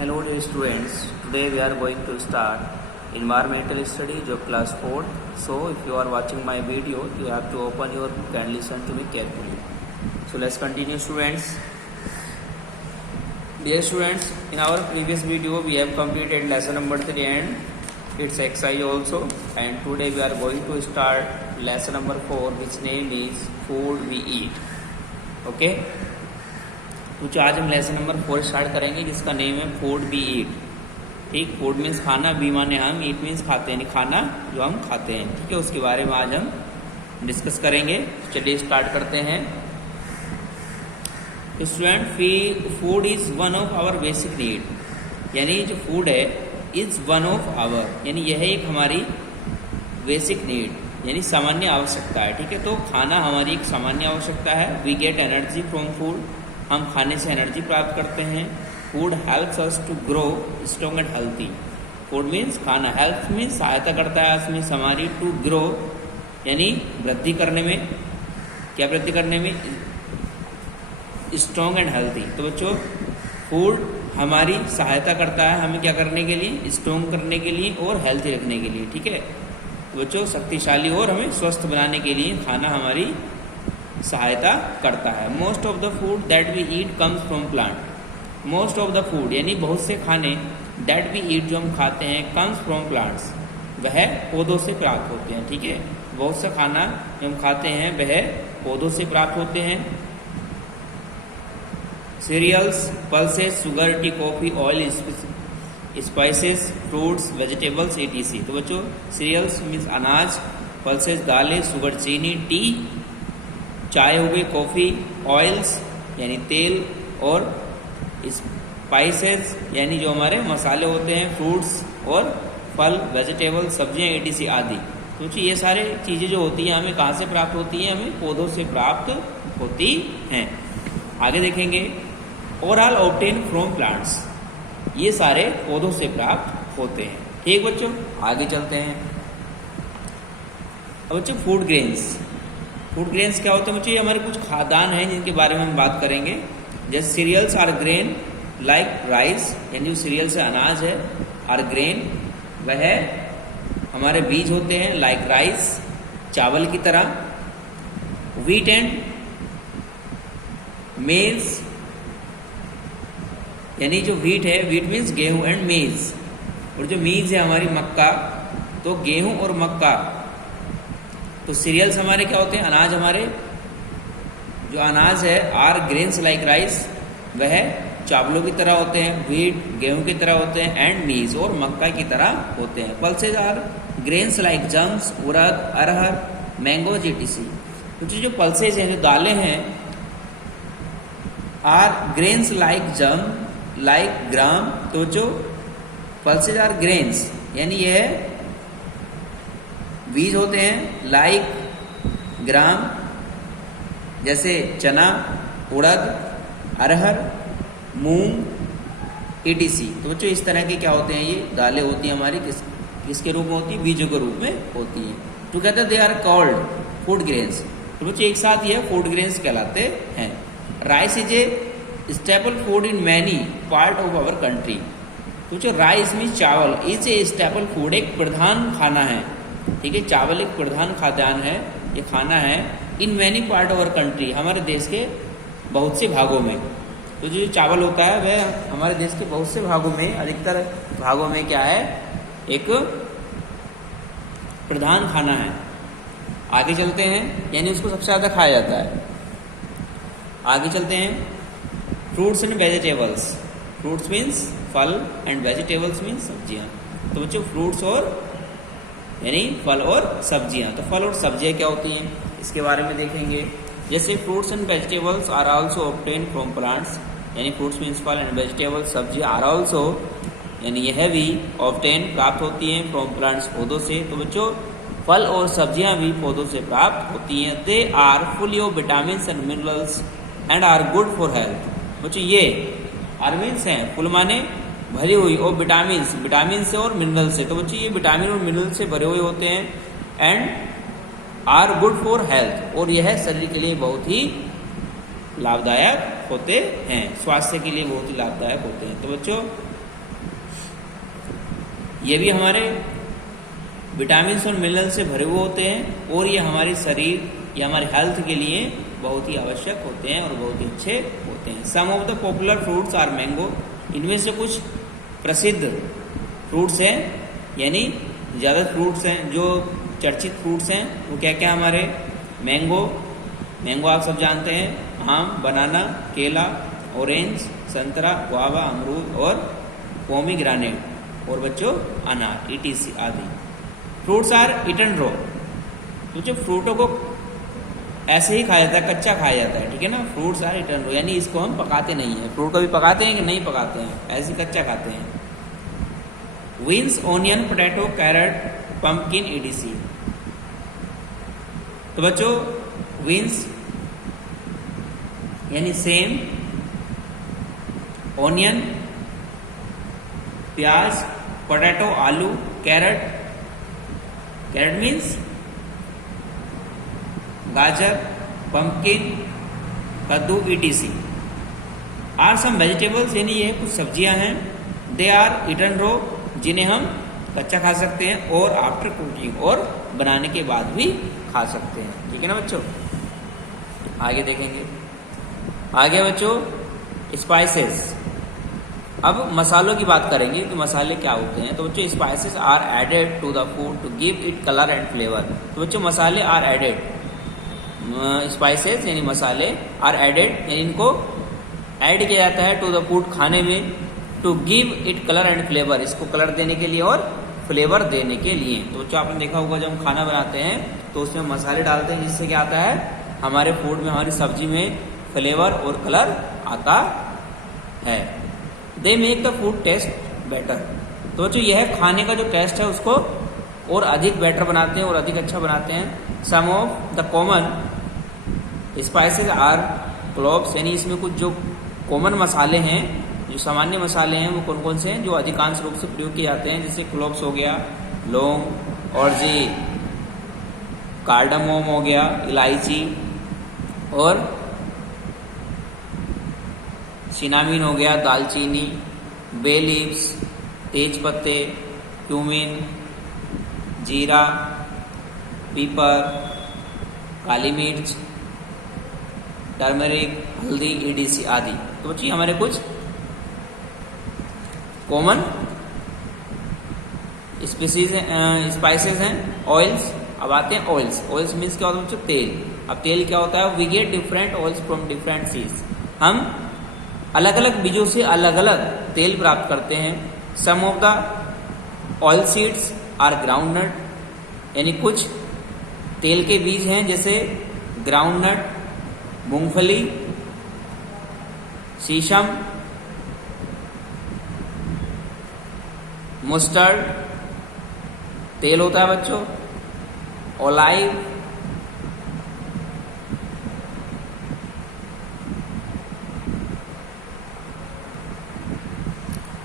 Hello dear students, today we are going to start environmental studies of class 4. So if you are watching my video, you have to open your book and listen to me carefully. So let's continue students. Dear students, in our previous video we have completed lesson number 3 and its exercise also, and today we are going to start lesson number 4 which name is food we eat. Okay. कुछ आज हम lesson number 4 start करेंगे जिसका name है food B ईट. ठीक, food means खाना, B माने हम, ईट मीन्स खाते हैं, खाना जो हम खाते हैं. ठीक है, उसके बारे में आज हम डिस्कस करेंगे. चलिए स्टार्ट करते हैं. Student, food is one of our basic need, यानी जो फूड है इज वन ऑफ आवर, यानी यह एक हमारी बेसिक नीड यानी सामान्य आवश्यकता है. ठीक है, तो खाना हमारी एक सामान्य आवश्यकता है. We get energy from food, हम खाने से एनर्जी प्राप्त करते हैं. Food helps us to grow strong and healthy. Food means खाना, हेल्प मीन्स सहायता करता है उसमें हमारी, टू ग्रो यानी वृद्धि करने में. क्या वृद्धि करने में? Strong and healthy. तो बच्चों फूड हमारी सहायता करता है हमें क्या करने के लिए? स्ट्रॉन्ग करने के लिए और हेल्थी रखने के लिए. ठीक है, तो बच्चों शक्तिशाली और हमें स्वस्थ बनाने के लिए खाना हमारी सहायता करता है. Most of the food that we eat comes from plant. Most of the food यानी बहुत से खाने दैट वी ईट जो हम खाते हैं कम्स फ्रॉम प्लांट्स, वह पौधों से प्राप्त होते हैं. ठीक है, बहुत सा खाना जो हम खाते हैं वह पौधों से प्राप्त होते हैं. Cereals, pulses, sugar, tea, coffee, oil, spices, fruits, vegetables, etc. तो बच्चों सीरियल्स मीन्स अनाज, पल्सेस दालें, शुगर चीनी, टी चाय हो गई, कॉफ़ी, ऑयल्स यानी तेल, और स्पाइसेस यानी जो हमारे मसाले होते हैं, फ्रूट्स और फल, वेजिटेबल, सब्जियां, etc. आदि. तो ये सारे चीज़ें जो होती हैं हमें कहाँ से प्राप्त होती हैं? हमें पौधों से प्राप्त होती हैं. आगे देखेंगे. ओवरऑल ऑब्टेन फ्रॉम प्लांट्स, ये सारे पौधों से प्राप्त होते हैं. ठीक बच्चों, आगे चलते हैं. अब बच्चों फूड ग्रेन्स. फूड ग्रेन्स क्या होते हैं बच्चों? ये हमारे कुछ खाद्यान्न हैं जिनके बारे में हम बात करेंगे. जैसे cereals are grain like rice, यानी जो सीरियल्स है अनाज है, आर ग्रेन वह हमारे बीज होते हैं, लाइक राइस चावल की तरह. व्हीट एंड मेज, यानी जो व्हीट है, व्हीट मीन्स गेहूं, एंड मेज, और जो मीज है हमारी मक्का, तो गेहूं और मक्का. तो सीरियल्स हमारे क्या होते हैं? अनाज हमारे जो अनाज है, आर ग्रेन्स लाइक राइस, वह चावलों की तरह होते हैं. व्हीट गेहूं की तरह होते हैं, एंड मीज और मक्का की तरह होते हैं. Pulses are grains like grams, urad, arhar, mangoes, etc. तो जो पल्सेज हैं, जो दालें हैं, आर ग्रेन्स लाइक जम लाइक ग्राम. तो जो पल्सेज आर ग्रेन्स यानी यह बीज होते हैं, लाइक ग्राम जैसे चना, उड़द, अरहर, मूंग, etc. तो बच्चों इस तरह के क्या होते हैं? ये दालें होती हैं हमारी, किसके रूप में होती है? बीजों के रूप में होती है. Together they are called food grains. तो बच्चों एक साथ ये फूड ग्रेन्स कहलाते हैं. Rice is a staple food in many part of our country. तो जो राइस मीन्स चावल, इज ए स्टेपल फूड, एक प्रधान खाना है. ठीक है, चावल एक प्रधान खाद्यान्न है, ये खाना है. In many part of our country, हमारे देश के बहुत से भागों में. तो जो चावल होता है वह हमारे देश के बहुत से भागों में, अधिकतर भागों में क्या है? एक प्रधान खाना है. आगे चलते हैं, यानी उसको सबसे ज़्यादा खाया जाता है. आगे चलते हैं. Fruits and vegetables. Fruits means फल, एंड वेजिटेबल्स मीन्स सब्जियां. तो बच्चों फ्रूट्स और यानी फल और सब्जियां. तो फल और सब्जियां क्या होती हैं इसके बारे में देखेंगे. जैसे fruits and vegetables are also obtain from plants, यानी फ्रूट्स मीन्स फल, एंड वेजिटेबल्स सब्जियां आर आल्सो यानी यह भी ऑब्टेन प्राप्त होती हैं फ्रॉम प्लांट्स, पौधों से. तो बच्चों फल और सब्जियां भी पौधों से प्राप्त होती हैं. They are full of vitamin and minerals and are good for health. बच्चों ये आर्मिन्स हैं, फुल माने भरी हुई, और विटामिन से और मिनरल से. तो बच्चों ये विटामिन और मिनरल से भरे हुए होते हैं. And are good for health, और यह शरीर के लिए बहुत ही लाभदायक होते हैं, स्वास्थ्य के लिए बहुत ही लाभदायक होते हैं। तो बच्चों ये भी हमारे विटामिन और मिनरल से भरे हुए होते हैं और ये हमारे शरीर या हमारे हेल्थ के लिए बहुत ही आवश्यक होते हैं और बहुत ही अच्छे होते हैं। Some of the popular fruits are mango, इनमें से कुछ प्रसिद्ध फ्रूट्स हैं, यानी ज़्यादा फ्रूट्स हैं जो चर्चित फ्रूट्स हैं वो क्या क्या हमारे मैंगो, मैंगो आप सब जानते हैं, आम, बनाना, केला, ऑरेंज, संतरा, गुआवा, अमरूद और पोमीग्रेनेट और बच्चों अनार, ETC आदि। फ्रूट्स आर ईटन रॉ, तो जो फ्रूटों को ऐसे ही खाया जाता है, कच्चा खाया जाता है, ठीक है ना। फ्रूट्स आर ईटन रॉ, यानी इसको हम पकाते नहीं हैं। फ्रूट को भी पकाते हैं कि नहीं पकाते हैं, ऐसे ही कच्चा खाते हैं। Beans, onion, potato, carrot, pumpkin, ETC। तो बच्चों बीन्स यानी सेम, ऑनियन प्याज, पोटैटो आलू, कैरेट, कैरेट मीन्स गाजर, पंपकिन कद्दू, ETC आर सम वेजिटेबल्स, यानी ये कुछ सब्जियां हैं। दे आर ईटन रॉ, जिन्हें हम कच्चा खा सकते हैं और आफ्टर कुकिंग, और बनाने के बाद भी खा सकते हैं, ठीक है ना बच्चों। आगे देखेंगे, आगे बच्चों स्पाइसेस। अब मसालों की बात करेंगे कि मसाले क्या होते हैं। तो बच्चों spices are added to the food to give it colour and flavour. तो बच्चों मसाले आर एडेड, स्पाइसेस यानी मसाले आर एडेड यानी इनको ऐड किया जाता है टू द फूड खाने में, to give it colour and flavour, इसको कलर देने के लिए और फ्लेवर देने के लिए। तो बच्चों आपने देखा होगा जब हम खाना बनाते हैं तो उसमें मसाले डालते हैं, जिससे क्या आता है हमारे फूड में, हमारी सब्जी में फ्लेवर और कलर आता है। They make the food taste better. तो बच्चों यह खाने का जो टेस्ट है उसको और अधिक बेटर बनाते हैं और अधिक अच्छा बनाते हैं। Some of the common spices are cloves, यानी इसमें कुछ जो कॉमन मसाले हैं, जो सामान्य मसाले हैं वो कौन कौन से हैं जो अधिकांश रूप से प्रयोग किए जाते हैं। जैसे क्लोव्स हो गया, लौंग और जी कार्डामोम हो गया, इलायची और सिनामिन हो गया, दालचीनी, बे लीव्स, तेज पत्ते, क्यूमिन, जीरा, पीपर, काली मिर्च, टर्मरिक, हल्दी, ETC आदि। तो बच्चों हमारे कुछ कॉमन स्पीसीज स्पाइसेस हैं। ऑयल्स, अब आते हैं ऑयल्स। ऑयल्स मीन्स क्या होता है बच्चों, तेल। अब तेल क्या होता है, we get different oils from different seeds, हम अलग अलग बीजों से अलग अलग तेल प्राप्त करते हैं। Some of the oil seeds are groundnut, यानी कुछ तेल के बीज हैं जैसे ग्राउंडनट, मूंगफली, शीशम, मस्टर्ड तेल होता है बच्चों, ओलाइव,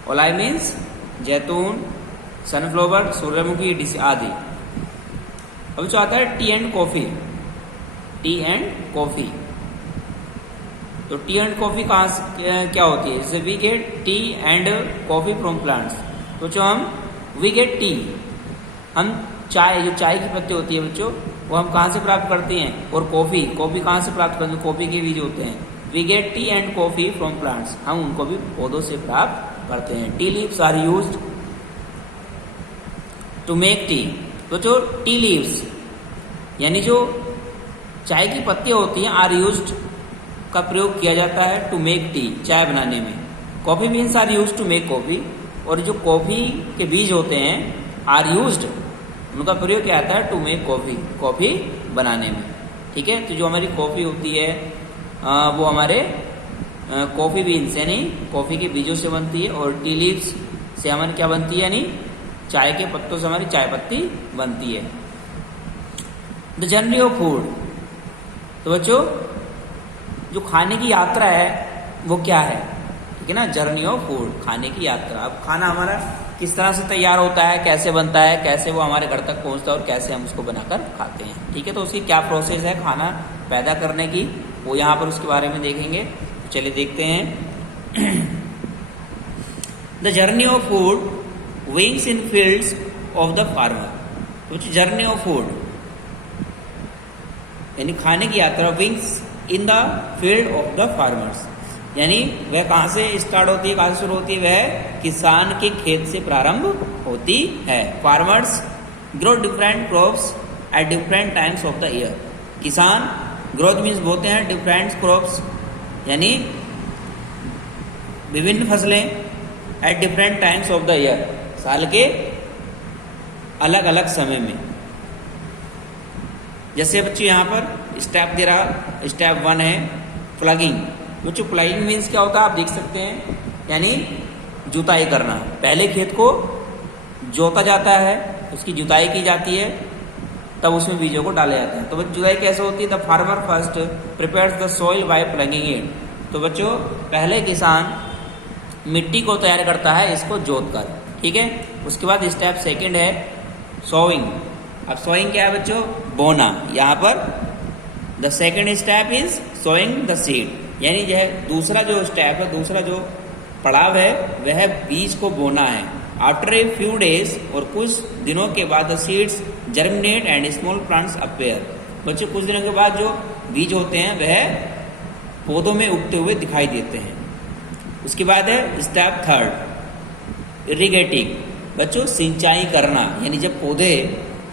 ओलाइव मीन्स जैतून, सनफ्लावर, सूर्यमुखी, ETC आदि। अब जो आता है tea and coffee, tea and coffee. तो टी एंड कॉफी कहाँ से क्या होती है, जैसे we get tea and coffee from plants. तो जो हम वी गेट टी, हम चाय, जो चाय की पत्ती होती है बच्चों वो हम कहाँ से प्राप्त करते हैं, और कॉफी, कॉफी कहाँ से प्राप्त करते हैं, कॉफी के बीज होते हैं। We get tea and coffee from plants, हम उनको भी पौधों से प्राप्त करते हैं। Tea leaves are used to make tea. तो जो टी लीव्स यानी जो चाय की पत्तियां होती हैं आर यूज्ड का प्रयोग किया जाता है टू मेक टी, चाय बनाने में। Coffee beans are used to make coffee, और जो कॉफी के बीज होते हैं आर यूज्ड, उनका प्रयोग किया जाता है टू मेक कॉफी, कॉफी बनाने में, ठीक है। तो जो हमारी कॉफी होती है वो हमारे कॉफी बीन्स यानी कॉफी के बीजों से बनती है, और टी लीव्स से हमारी क्या बनती है, यानी चाय के पत्तों से हमारी चाय पत्ती बनती है। The journey of food. तो बच्चों जो खाने की यात्रा है वो क्या है, ठीक है ना, जर्नी ऑफ फूड, खाने की यात्रा। अब खाना हमारा किस तरह से तैयार होता है, कैसे बनता है, कैसे वो हमारे घर तक पहुंचता है और कैसे हम उसको बनाकर खाते हैं, ठीक है। तो उसकी क्या प्रोसेस है खाना पैदा करने की, वो यहाँ पर उसके बारे में देखेंगे। तो चलिए देखते हैं। The journey of food wings in fields of the farmer. तो जर्नी ऑफ फूड यानी खाने की यात्रा, wings in the field of the farmers, यानी वह कहाँ से स्टार्ट होती है, कहाँ से शुरू होती है, वह किसान के खेत से प्रारंभ होती है। Farmers grow different crops at different times of the year. किसान ग्रोथ मीन्स बोते हैं डिफरेंट क्रॉप्स यानी विभिन्न फसलें at different times of the year, साल के अलग अलग समय में। जैसे बच्चों यहाँ पर स्टेप दे रहा, स्टेप 1 है प्लगिंग। बच्चों प्लगिंग मीन्स क्या होता है आप देख सकते हैं, यानी जुताई करना। पहले खेत को जोता जाता है, उसकी जुताई की जाती है, तब उसमें बीजों को डाले जाते हैं। तो बच्चों जुताई कैसे होती है, the farmer first prepares the soil by plugging it. तो बच्चों पहले किसान मिट्टी को तैयार करता है इसको जोत कर, ठीक है। उसके बाद स्टेप 2 है सोइंग। अब सोइंग क्या है बच्चों, बोना। यहाँ पर the second step is sowing the seed, यानी यह दूसरा जो स्टेप है, दूसरा जो पड़ाव है वह बीज को बोना है। आफ्टर ए फ्यू डेज, और कुछ दिनों के बाद the seeds germinate and small plants appear. बच्चों कुछ दिनों के बाद जो बीज होते हैं वह पौधों में उगते हुए दिखाई देते हैं। उसके बाद है स्टेप 3 इरिगेटिंग। बच्चों सिंचाई करना, यानी जब पौधे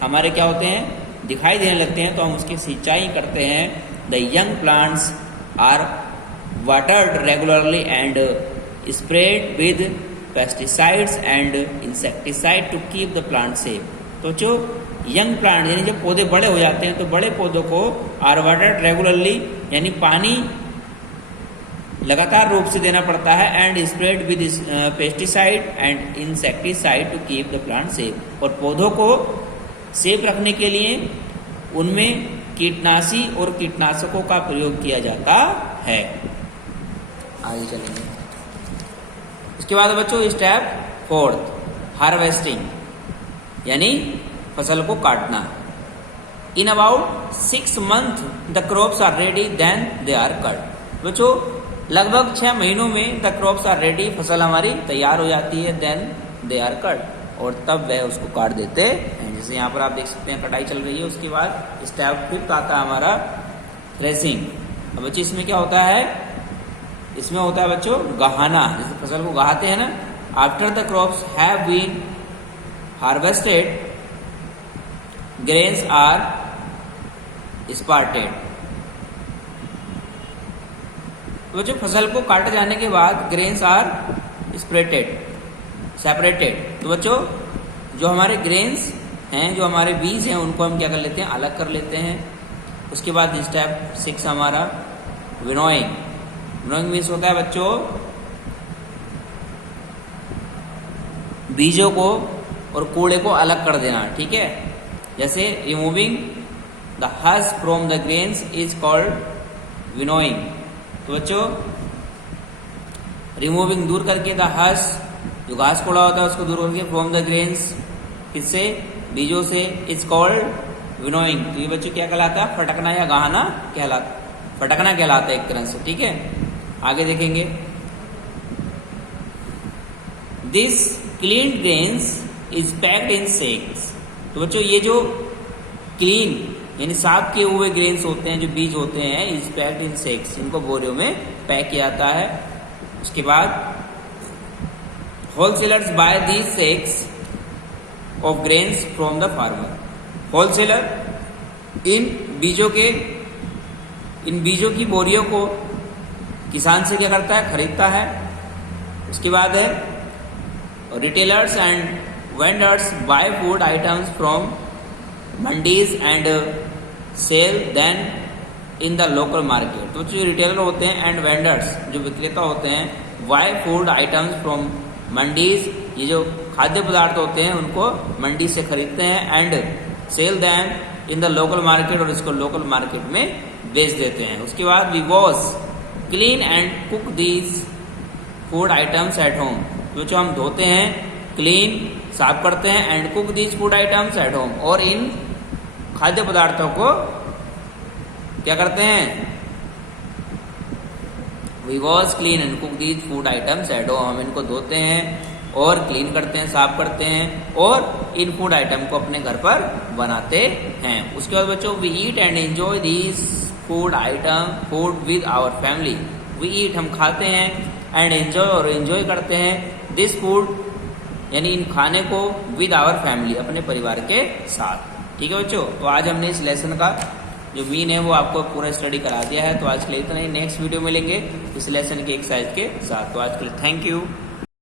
हमारे क्या होते हैं दिखाई देने लगते हैं तो हम उसकी सिंचाई करते हैं। The young plants are watered regularly and spread with pesticides and insecticide to keep the plant safe. तो जो यंग प्लांट यानी जब पौधे बड़े हो जाते हैं तो बड़े पौधों को आर वाटर्ड रेगुलरली यानी पानी लगातार रूप से देना पड़ता है, and spread with pesticide and insecticide to keep the plant safe. और पौधों को सेफ रखने के लिए उनमें कीटनाशी और कीटनाशकों का प्रयोग किया जाता है। आगे चलेंगे। इसके बाद बच्चों स्टेप 4 हार्वेस्टिंग, यानी फसल को काटना। In about 6 months the crops are ready then they are cut. बच्चों लगभग 6 महीनों में द क्रॉप्स आर रेडी, फसल हमारी तैयार हो जाती है, देन दे आर कट, और तब वह उसको काट देते हैं। जैसे यहाँ पर आप देख सकते हैं कटाई चल रही है। उसके बाद स्टेप 5 आता है हमारा थ्रेसिंग। अब बच्चों इसमें क्या होता है, इसमें होता है बच्चों गहाना, जैसे फसल को गहाते हैं ना। After the crops have been harvested grains are separated. बच्चों फसल को काटे जाने के बाद ग्रेन्स आर सेपरेटेड। तो बच्चों जो हमारे ग्रेन्स हैं, जो हमारे बीज हैं, उनको हम क्या कर लेते हैं, अलग कर लेते हैं। उसके बाद स्टेप 6 हमारा विनोइंग। विनोइंग मीन्स होता है बच्चों बीजों को और कूड़े को अलग कर देना, ठीक है। जैसे removing the husk from the grains is called winnowing. तो बच्चों रिमूविंग दूर करके, द हस्क जो घास कोड़ा होता है उसको दूर करके, फ्रॉम द ग्रेन्स किससे, बीजों से, इज कॉल्ड विनोइंग। तो ये बच्चों क्या कहलाता है, फटकना या गहाना कहलाता, फटकना कहलाता है एक तरह से, ठीक है। आगे देखेंगे this clean grains is packed in sacks. तो बच्चों ये जो क्लीन यानी साफ किए हुए ग्रेन्स होते हैं, जो बीज होते हैं, इज पैक्ड इन सैक्स, इनको बोरियों में पैक किया जाता है। उसके बाद wholesalers buy these sacks of grains from the farmer. Wholesaler इन बीजों की बोरियों को किसान से क्या करता है, खरीदता है। उसके बाद है retailers and vendors buy food items from mandis and sell then in the local market. तो जो रिटेलर होते हैं एंड वेंडर्स जो विक्रेता होते हैं, buy food items from mandis, ये जो खाद्य पदार्थ होते हैं उनको मंडी से खरीदते हैं, and sell them in the local market, और इसको लोकल मार्केट में बेच देते हैं। उसके बाद we wash clean and cook these food items at home. तो जो हम धोते हैं, क्लीन साफ करते हैं, and cook these food items at home, और इन खाद्य पदार्थों को क्या करते हैं, we wash clean and cook these food items at home, हम इनको धोते हैं, और क्लीन करते हैं, साफ करते हैं और इन फूड आइटम को अपने घर पर बनाते हैं। उसके बाद बच्चों we eat and enjoy these food item food with our family. We eat हम खाते हैं, एंड एंजॉय और एंजॉय करते हैं दिस फूड यानी इन खाने को विद आवर फैमिली अपने परिवार के साथ। ठीक है बच्चों, तो आज हमने इस लेसन का जो मीन है वो आपको पूरा स्टडी करा दिया है। तो आज के लिए इतना ही, नेक्स्ट वीडियो मिलेंगे इस लेसन के एक्सरसाइज के साथ। तो आज के लिए थैंक यू।